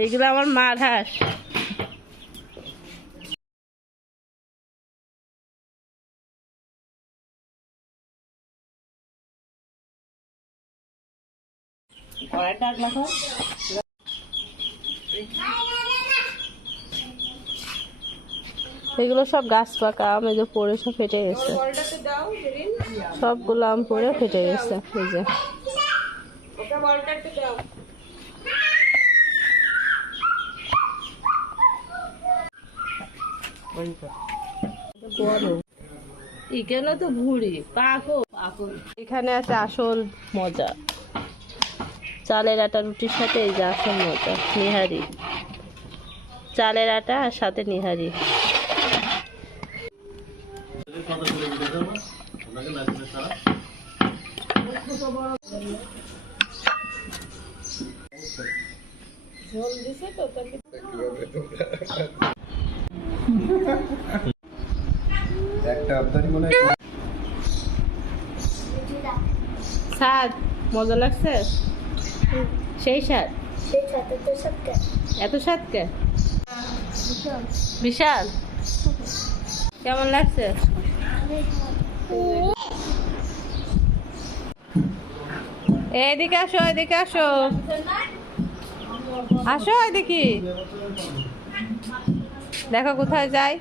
এইগুলো আমার মার হাঁস। এগুলো সব গাছ পাকা আম, এই যে পড়ে সব ফেটে গেছে, সবগুলো আম পড়ে ফেটে গেছে। এই যে এখানে তো ভুড়ি পাকো পাকো। এখানে আছে আসল মজা, চালের আটা রুটির সাথে। এই যে আসল মজা, নিহারি, চালের আটা আর সাথে নিহারি। স্বাদ মজা লাগছে, সেই স্বাদ। এত স্বাদ কে? বিশাল কেমন লাগছে? এদিকে আসো, এদিকে আসো, আসো এদিকে। দেখো কোথায় যাই।